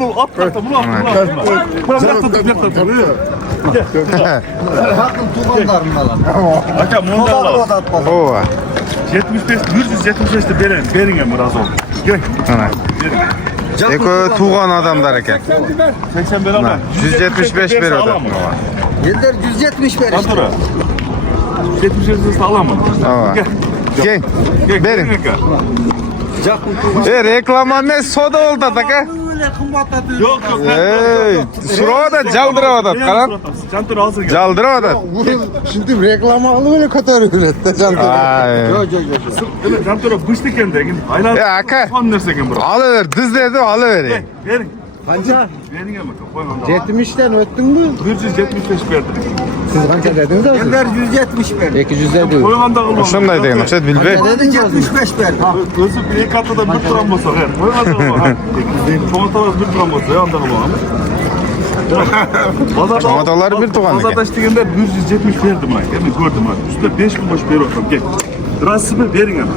Bakın tuğanlarım lan. Aka munda alalım. Ova. 75, 175'te berin hem razı ol. Gel. Eko tuğan adamlar eken. 80 ben alayım. 175 ver o da. Yıldır 170 ver işte. Kantora. 175'te alamam. Ova. Gel. Berin. Reklama ne soda oldu taka? Yok. Surova da jaldıra odat. Karan. Kantora alsın. Jaldıra odat. Şimdi reklamı alıp kadar üretti canım. Evet, kantora bıştı kendi. Aylar. Ya aka. Son nerse bro. Alıver, düz dedi alıver. Verin. Kanca Verin ama koyma. 70'ten öttün mü? 175 verdim. Siz kanca dediniz de Yıldır 170 ver. 250 diyor. Koymanda kılmam. Şunday deyin, okşat bilbe. Dedi 75 ver. Özü bir katta da 1 gram olsa ver. Koymanda kılmam. Çoğuntalar 1 gram olsa ya anda kılmam. Çoğuntalar bir tuğan. Pazarda iştigende 170 verdim ha. Yani gördüm ha. Üstüne 5 kuruş veriyorsam gel. Rasımı verin ama.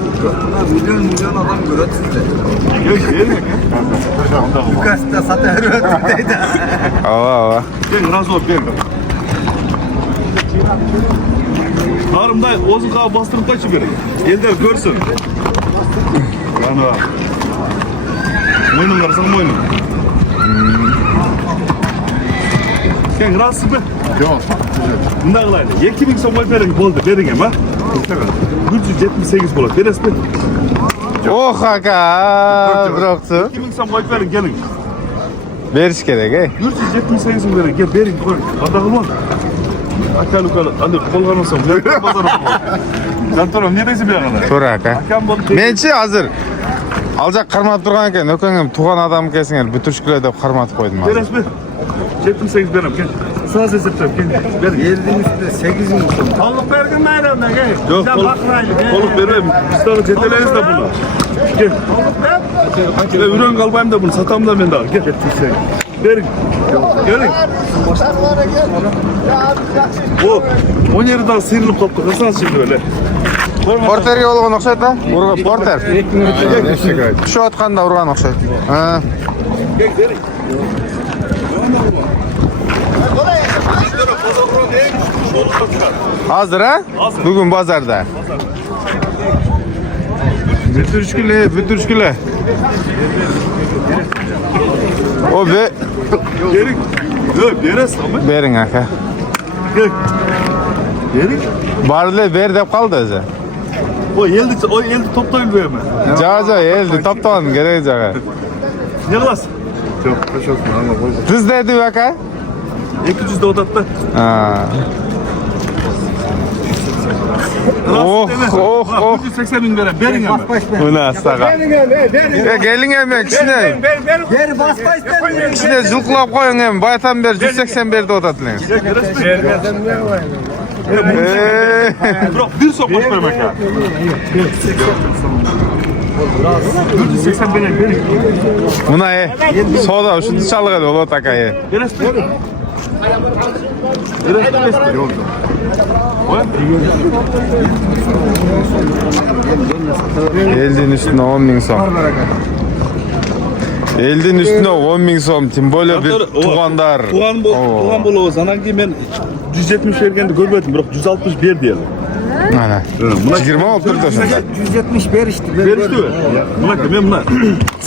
Milyon adam görüyor sizde. Gel verin ha. Yukasında satır ötürdeydi. Ova. Gel razı ol gel. Karımda ozu kağı bastırıp kaçı verin. Gelder görsün. Ana. Moynun karısan moynun. Gel rasımı. Yok. Bunda kılaydı. 2000 son koy verin boldu. Verin ama. 178 bolat. Veres mi? Oh aka. Bıraktı. 2000 son koy verin gelin. Veriş gerek he. 178 verin. Gel verin koy. Adakıl var. Akal ukal. Hadi kolganırsam. Yakın pazarım. Kantorum neredeyse bir yana. Tur aka. Akam bol. Mençi hazır. Alacak karmat durgan eken. Ökengem tuğan adam kesin. Bütürşküle de karmat koydum. Veres mi? 78 verim. Gel. Sağ ses yapacağım. Gel. Verin. Yerdiğin üstünde 8'in üstünde. Balık vergin meydanda gel. Yok balık vermem. Biz tane ceteleriz de bunu. Gel. Ve ürün kalbayım da bunu. Satam da ben de al. Gel. Verin. Gelin. O 10 yerden sıyrılıp toplu. Nasıl şimdi öyle? Porterge olgan okşayt da. Porter. Şu atkanda urgan okşayt. Ha. Gel verin. Hazır ha? Bugün pazarda. Bütürşküle. O be. Gelin. Yok veres ama. Berin aka. Gel. Verin. Barlı ver dep kaldı özü. O elde toplayın verme. Caca eldi taptan gerek caga. Ne kılas? Çok hoş olsun ama boş. Düz dedi aka. 200 de odatta. Ha. Oh, oh. 180 bin veren. Verin ama. Bu nasıl saka? Ya gelin hemen kişine. Geri basma istemiyorum. Kişine zılklap koyun hem. Bayatan ber 180 berdi odatılın. Bırak bir sok boş vermek ya. 180 verin. Buna ye. Soda şu dışarılık hadi olu takayı. Veres mi? Veres mi? Yok. Eldin üstüne 10.000 som. Eldin üstüne 10.000 som. Tim böyle bir tuğandar. Tuğan bolu sanan ki ben 170 vergende görmedim. Bırak 160 ver diyelim. Ana. 20 olup durdu şimdi. 170 ver işte. Ver işte mi? Buna ki ben buna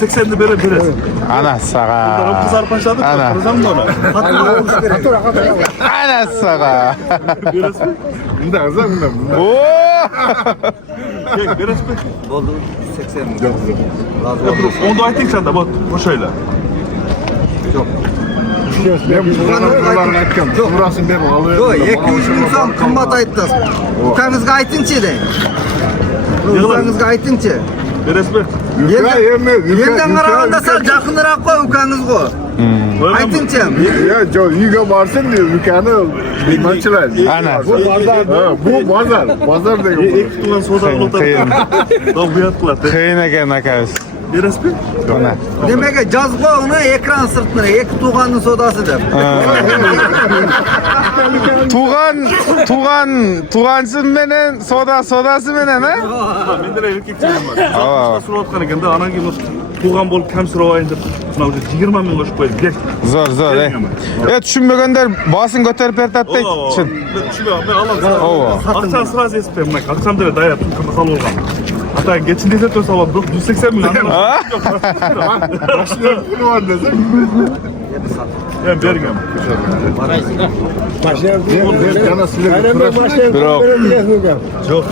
80'de veres. Ana saka. Kızar başladık. Ana. Kızam da ona. Ana saka. Veres mi? Bir de kızım da. Oo. Veres mi? Oldu 180. Onu da aytın sen de bak. O şöyle. Ben buradan etkem. Burası ben alıyorum. Yok 200 bin son kımbat ayıttız. Ukanızga aytınçı de. Ukanızga aytınçı. Veres mi? Yerden karaganda sal jakınırak koy ukanız koy. Aytınçı. Ya Joe, Yuga varsın diyor. Yukarıda bilmezçiler. Ana. Bu pazar. Pazar diyor. İlk tuğan soda Kıyın. Daha bu yattılar. Kıyın eken akayız. Veres mi? Ona. Demek ki caz koy onu ekran sırtına. Ek tuğanın sodası der. Tuğansın menen, sodası menen ha? Ben de erkek canım var. Aa. Surat kanıkende anan gibi tuğan bol kem sıra ayındır. Mına 20 ming koşup koyayım. Gel. Zor. Düşünmegender basın götürüp bertat deyt. Çın. Ben alamam. Akşam sırası espem. Akşam da dayat. Kımı sal olgan. Hatta geçinde ise töz alalım. 180 milyon. Başlıyor bunu var desem. Ben bergem. Bir tane silah kurasın. Bırak. Yok.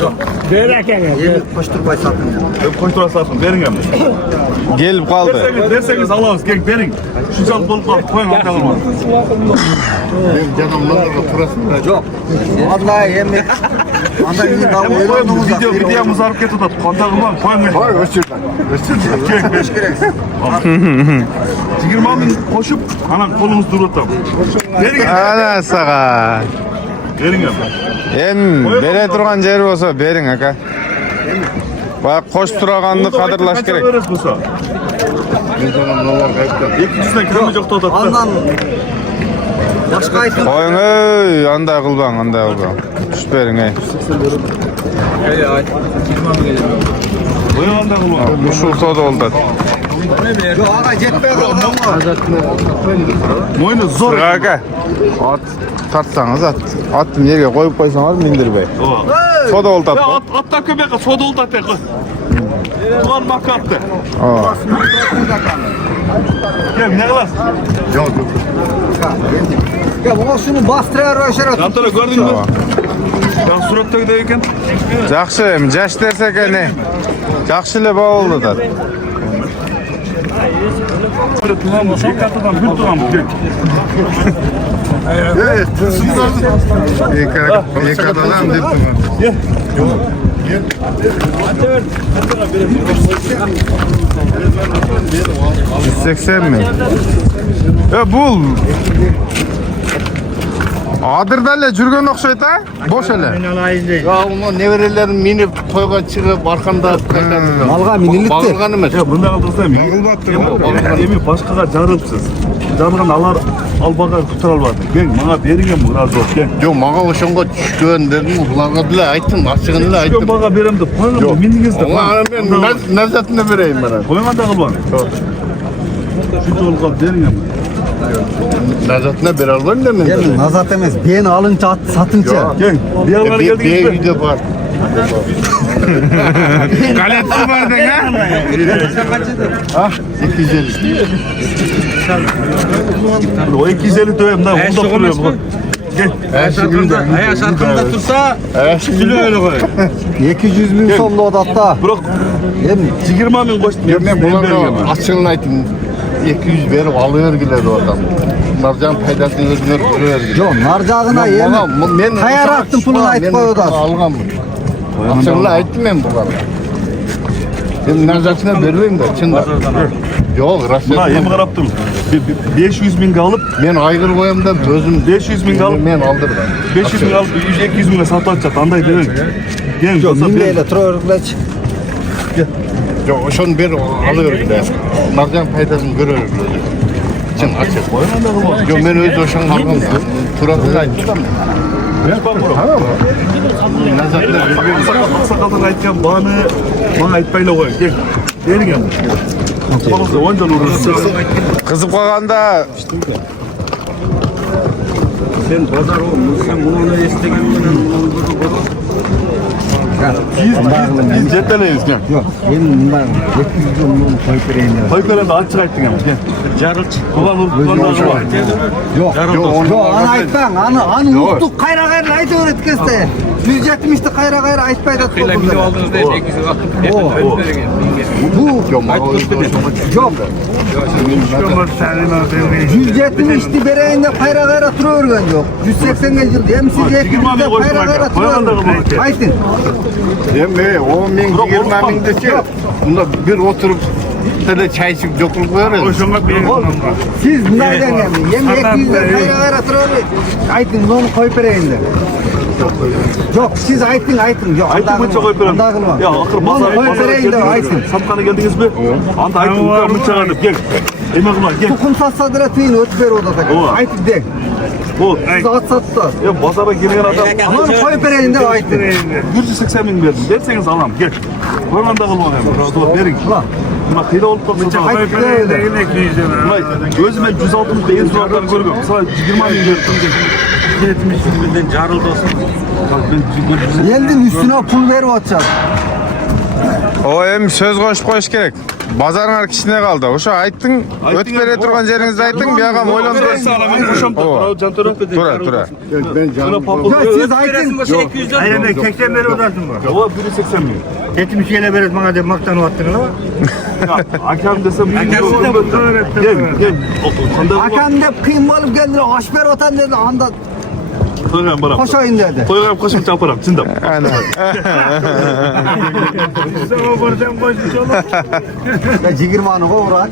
Yemi koşturmay satın ya. Ben koştura satın. Bergem. Gelip kaldı. Derseniz alamaz. Gel berin. Şu can bol kal. Koyun bakalım. Ben canımla da kurasın. Yok. Vallahi yemi. Anda yemi daha Koyun videomuz hareket tutat. Kontakım var. Koyun. Var hoşçakal. Gel. Beş gerek. 20 bin koşup anan kolumuz durutam. Berin. Ana sağa. Berin ya. Bere turgan jeri bolsa beriň aka. Bak koş turagandy kadırlaş gerek. Ben canımla var. 200'den kilometre yok tutat. Ondan başka aytın. Koyun ey, anda kılbaň. Tuş beriň ey. Koyun anda kılma. Uşul soda oldu. Yok aga jetmeye kalkan Moynu zor. Aka. At tartsanız at. Attım yerge koyup koysanız mindirbey. Soda oldu. Ya atta köpek soda oldu atta. Tuğan makattı. Gel ne kılarsın? Ya bu şunu bastırar aşağı. Yantara gördün mü? Ya suratta gideyken. Жақсы, жаш дерсек эне. Жақсы эле баа болду да. Böyle tuğan mı? İlk atadan bir tuğan mı? Gel. Evet. Эки адам деп турган. Gel. 180 mi? Bul. Adırda эле жүргөн окшойт а? Бош эле. Ya onu neverelerin minip toyga çıkıp arkanda kaytardı. Malga minilip de. Bağırgan emas. Ya bunda kaldırsam. Emi başkaga jarılpsız. Jarılgan alar albaga tutar albadı. Ben bana beringen bu razı ol. Gel. Yo maga oşonga düşkön dedim. Bularga dile ayttım. Açıgını dile Ben ayttım. bana berem de koyun mu? Mindiniz de. Ona ben nezzetini vereyim bana. Koyun da kılban. Şu olgan beringen mi? Nezzetine beraber de mi? Gelin nazat emez. Ben alınca satınca. Gel. Bir alana Bir geldik mi? video var. Galetsi бар деген. Ah 250. O 250 dövüm da onda duruyor. Gel. Аяш аркамда турса, Kilo öyle koy. 200 bin so'mda odatda. Bırak. Yemi 20 bin koştum. Ben bularga açığını ayttım. 200 verip alıyor giledi oradan. Narcan paydasını özünür görüyor giledi. Yok narcağına yemi. Hayar attım pulunu aytıp koy odat. Algan bu. Açığını ayttım ben bularga. Ben narcasına vermeyeyim de çında. Yok Buna rastlıyım. yemi karaptım. 500 bin alıp Ben aygır koyayım da özüm 500 bin alıp ben aldırdım. 500 bin alıp 200 bin satı atacak. Anday derim. Gel. Yok olsa bir- minleyle troyurlaç. Yok şunu bir alıyor giledi. Narcan paydasını görüyor giledi. Çın açık. Yok ben öz oşan algım. Turatı ayttım. Nazatlar vermeyeyim. Aksakaldan aytken bana aytpayla koyun. Gel. Beringen. Babası ondan uğraşsın. Kızıp kalganda Sen pazar olmuş, sen bunu istegen Biz jetteleyiz gel. Yok yemi bundan 700 bin koyup vereyim ya. Koyup da açık ayttın ama gel. Jarılç. Kuban var. Yok ana aytpan anı unuttuk kayra aytı öğretkeste. 170'ti kayra aytpaydı. Kıyla mini aldınız değil, 200 attım. Bu Yok maga öz yok. 170'ti bereyinde kayra tururgan yok. 180'e yıl hem siz 200'de kayra tururgan. Aytın. Deme 10 bin 20 bin de şey. Bunda bir oturup tele çay içip dokulup koyarız. Siz nereden geldin? Hem 200'de kayra tururgan. Aytın onu koyup vereyinde. Yok siz aytın. Yok. Aytın bıçak koyup verin. Ya akır Onu koyup vereyinde aytın. Sapkana geldiniz mi? Anda aytın bıçak çıkardık gel. Ema kula gel. Tukum satsa da tüyün ötüp ver odada. Oha. Aytıp de. O Siz at sattı. ya pazara girgen adam. Aman koyup vereyim de aytıp. 180 bin verdim. Derseniz alam gel. Koymanda kıl bakayım. Verin. Buna kıyla olup baksa. Aytıp de öyle. Özüme 160 değil suratları görüyorum. Sana 20 bin verdim. 70 binden carıldı olsun. Yendin üstüne pul ver atacağız. O hem söz koşup koyuş gerek. Bazarın arkasında kaldı. Oşa ayttın, ötüp bere turgan jerinizde ayttın, bir ağam oylandı. Koşam jantara. Tura. Ben canım. Papo. Ya siz aytın. Aynen 80 beri odarsın var. O 180 bin. 70 yere verir bana de maktanı attın ama. Hakem desem Hakem de bu öğretti. Gel. Hakan de kıyım alıp kendine aşper atan dedi. Anda Koyayım bana. koşayım dedi. Koyayım koşum çaparam. Çindim. Aynen. Sana borcam başmış olur. Ya cigirmanı kovrak.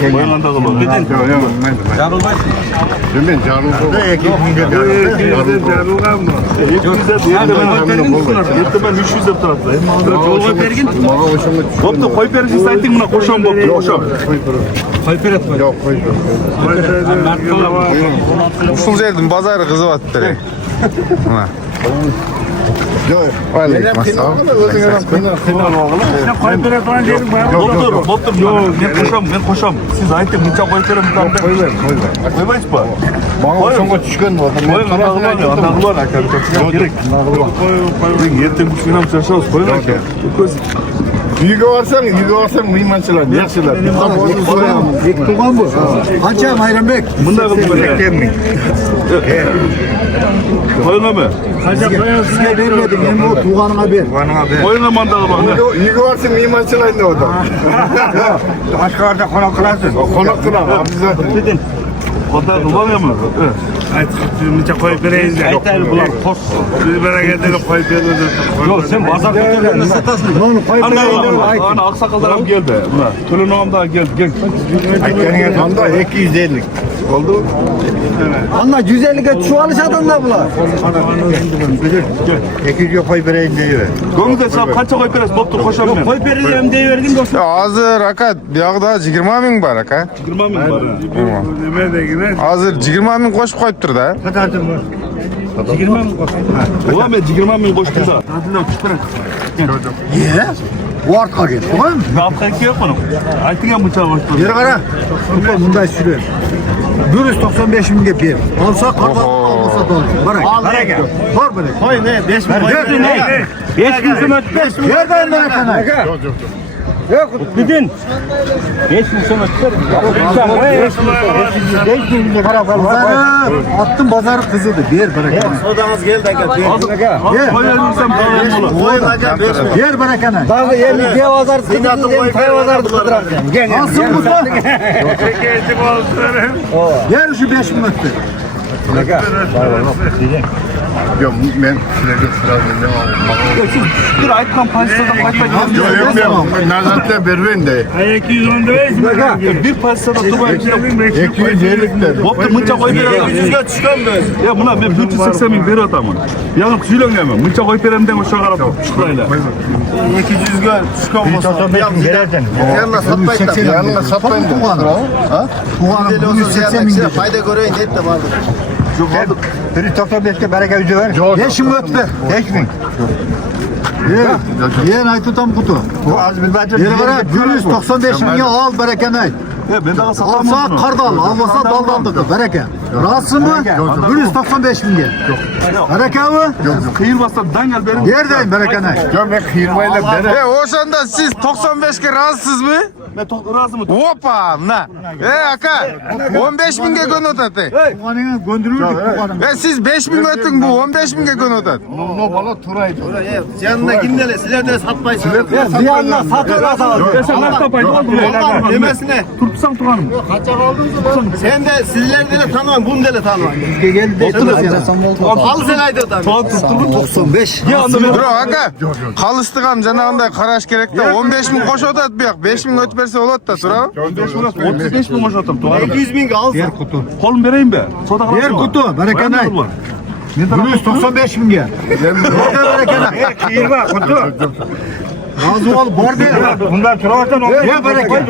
Koyayım da kılma. Carılmaz. Ben canım. Ben 300 de tarafta. Yol vergin. Bana hoşuma düştü. Boptu koy verirsin saytın buna koşam boptu koşam. Yok koy. Uşul жердің базары қызып атты берек. Мына. Алейкум ассалам. Boptur. Ben koşam. Siz aytın buncha koy verim. Koymayız mı? Bana hoşuma düşkün var. Koyun anağılar hakem. Gerek. Erten düşünüm çalışıyoruz. Koyun hakem. Үйге барсаң мыйманчылар, жақсылар. Tuğan bu. Anca Mayranbek. Bunda koyun ama. Size vermedim. Hem o Tuğan'ına ver. Koyun ama da bak. Үйге барсаң мыйманчылар не ода? Aşkarda konak kılarsın. Қонақ қылам, обязательно. Oda var mı? Aytıkçı koyup vereyim de. Aytaylı bular toz. Biz bereketleri koyup veririz. Yok sen pazar kötülerini satasın. Onu koyup vereyim. Ana aksakallarım gel be. Tülün ağam da gel. Aytkanыңа sonda 250. Oldu. Anla 150'e çuvalış adam da bular. 200'e koyup vereyim diyor. Gönül hesap kaça koy veres boptur koşam ben. Koy vereceğim diye verdin dostum. Азыр ака, биягда 20 миң бар ака. 20 bin var. Neme de yine. Азыр 20 миң кошуп коюп тур да. Satardım mı? Ulan ben 20 bin koştum da. Bu artka gel. Tamam mı? Ben Afrika'ya yok bunun. Aytın ya bıçağı koştum. Yürü kara. Kupa bunday sürüyor. 195 bin gep alsa kardan almasa da olur. Bırak. Para gel. Var bırak. Koy ne? 5 bin koy. 5 bin sömet 5 bin. Ver ben bana kana. Yok dedin. 5 bin sömet ver. 5 bin kara var. Attım bazarı kızıldı. Ver bırak. Sodanız geldi aga. Koyarırsam tamam olur. Koy aga 5 bin. Ver bırak kana. Daha yerli dev azar kızıldı. Hem kaya azar kızdırar. Alsın bu da. Çekeceğim olsun. Ver şu 5 bin öttü. Yok ben sizlerge sırada ne var? Bir ayet kampanyası da Yok nazarlıkta berbeyin de. Ay 210 lira. bir parçada tuba içinde 250'likler. boptur mınça koy verelim. 100'e çıkan ben. Ya buna ben 180 bin bir adamın. Yanım söylüyorum ya ben. Mınça koy veremden o şakara çıkmayla. 200'e çıkan olsa. Gelirden. Yanına satmayın da. Yanına satmayın da. Tuğan'ın 180 bin. Fayda göreyim net de vardı. Çok aldık. 195'te bereket yüzü ver. 5 bin öttü. 5 bin. Yer ay tutam kutu. Bu az bir bacım. Yeri var 195 binge al bereken ay. Ya ben daha satamam Alsa bunu. kardal, almasa daldaldı bereke. Rahatsın mı? 195 binge. Bereke mi? Kıyılmazsa dangal benim. Yerdeyim bereken ay. Yok ben kıyırmayla bere. Ошондо сиз 95 разысызбы? Ben razı mı? Опа, мына. Ака, 15 миңге көнүп атат. Tuğan'ı göndürürdük. Siz 5 миң өттүң, bu 15 миңге көнүп атат. No bana turaydı. Yanına gindele sizler de satmayın. Ziyanla satır asalım. Sen lan kapayın oldu mu? Demesine. Tutsan tutanım. Sen de sizler de tanımayın. Bunu de tanımayın. Geldi. Al sen aydı da. Tuğan tuttu. 95. Ya anda ben. Бирок ака, калыстыгам жанагындай караш керек да. 15 миң кошуп атат бияк, 5 миң өтүп берсе болот да, туурабы? 35 bin hoş atam tuğanım. 200 bin al. Yer kutu. Kolum vereyim be. Soda Yer kutu. Bereken ay. 195 binge. Bereken ay. Kıyırma kutu. Razı ol. Bor değil. Bundan turarsan Ya bereket.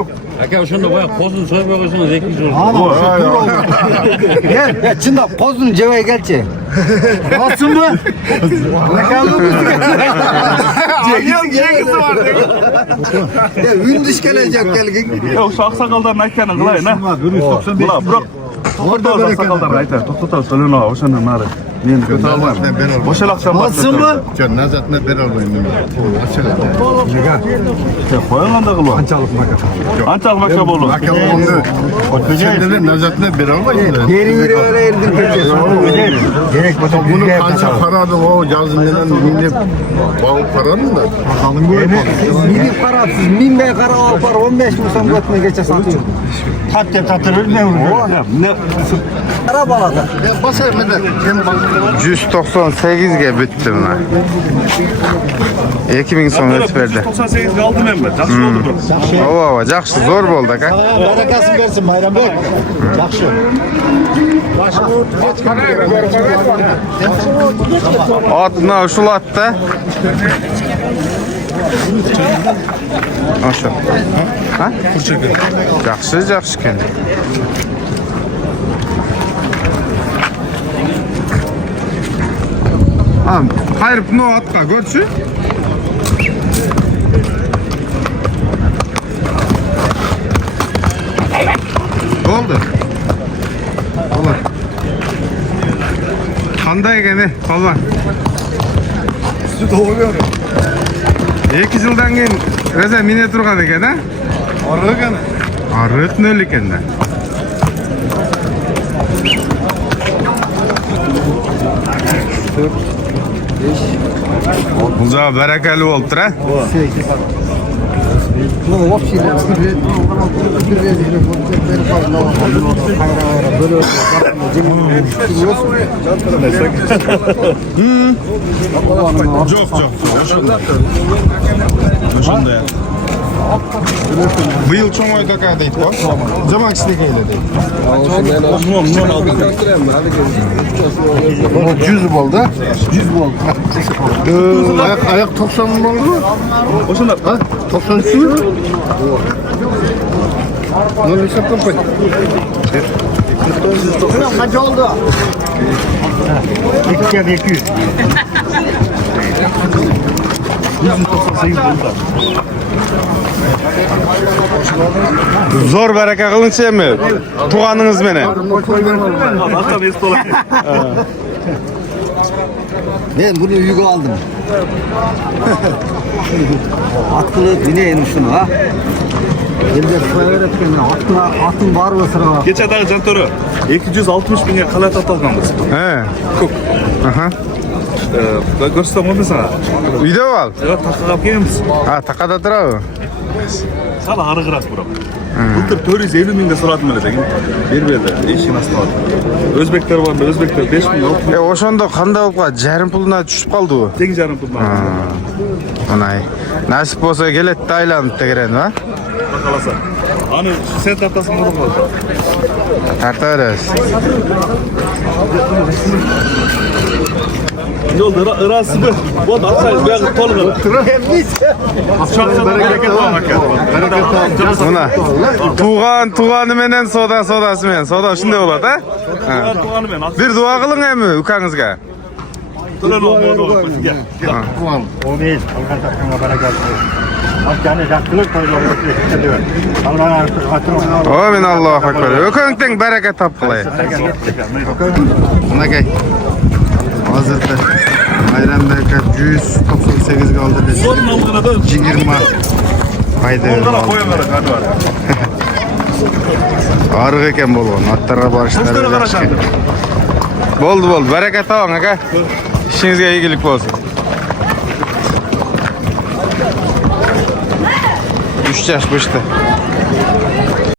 Aka o'shanda boya qo'zini so'yib qo'ysangiz 200 olur. Gel, çında pozun cevaya gelçi. Olsun mu? Bakalım mı? Cengisi var. Ya ündüş gelecek gelgin. Ya şu aksakalların aytganini qilayın ha. Bular biroq to'xtatamiz aksakallarni aytadi. To'xtatamiz söyleni o'shandan nari. Men ko'tarolmayman. O'sha aqsham Olsun mu? Can nazatına ber olmayın. Açık. qo'yinganda qilib. Anchalik maktab bo'ldi. Bakın onu. Şimdi nazatına ber olmayın. Geri yürü öğrendim. Gerek Bunu kança paradı o yazımdan mini bağ paranın da. Biri parasız, 1000 bey kara var, 15 milyon götüne geçe satıyor. Hatta satılır ne olur? Ne Arabalada. Ya basayım ne de. 198'ge bitdim lan. 2000 so'm ötüp berdi. 98 ga aldım men. Yaxshi oldu biroq. Ova, жақсы, zor bo'ldi aka. Barakasını versin Bayram Bey. Yaxşı. Otni ushulatdi. O'sha. Ha? Yaxshi, yaxshi ekan. Am, qayirib no otqa ko'rchi? Bo'ldi. Bo'ldi. Qanday ekan, polvon? Doğru. 2 yildan keyin reza mine turgan ekan, ha? Arıgan. Ariq nol ekan-da. Bunca barakali bo'ldi, ha? Ну, вообще, Жоқ, жоқ. Ошондой. Быйыл чоң ойдока дейт го. Жаман кичинекей эле дейт. 100 oldu. 100 oldu. Ayak 90 mı oldu? O'shanda Ha? 93 mü? Ne hesaptan koy? kaç oldu? 200. Zor baraka qilingchi mi? Tug'aningiz meni. aqam es bo'ladi. Ben bunu yükü aldım. Atkılı bineyin şunu ha. Elde soyar etken atın var mı sıra? Kecha dağı jantori 260 mingga qalat atalganmiz. He. Aha. Ko'rsataman bo'ldi sana. Uyda ol. Yo, taqqa olib kelamiz. Ha, taqada turadi. Sal ariqroq biroq. Bultur 450 mingga so'radim lekin bermadi. Eshikni ostida. O'zbeklar borda, o'zbeklar 5 ming, 6 ming. O'shanda qanday bo'lib qoldi? Jarim puluna tushib qoldi u. 8,5 pul ma'lum. Onay. Nasib bo'lsa keladi aylanib tegiren, va? Qalasa. Ani sen tartasini urib qoldi. Tartarız. Yolda rasmi. Bu da atsayız bir to'lg'in. Bereket bo'lsin aka. Mana tug'ani menen sodasi men. Soda shunday bo'ladi, ha? Tug'ani men. Bir duo qiling ham ukangizga. To'lani olmaydi. O değil. Allah'a bereket olsun. Yani yakılık koyuyorlar. Allah'a hatırına. Amin Allohu akbar. Ukangdan baraka topqilay. Manakay. Hozirda Bayramda 198 ga oldi biz. So'rni olg'inada 20 payda. Qara qo'yaveradi, hadi bor. Ariq ekan bo'lgan. Otlarga borishlari. Qo'shlarga qarashadi. Bo'ldi, baraka toping aka. İşinizga iyilik bo'lsin. 3 yaş bo'ldi.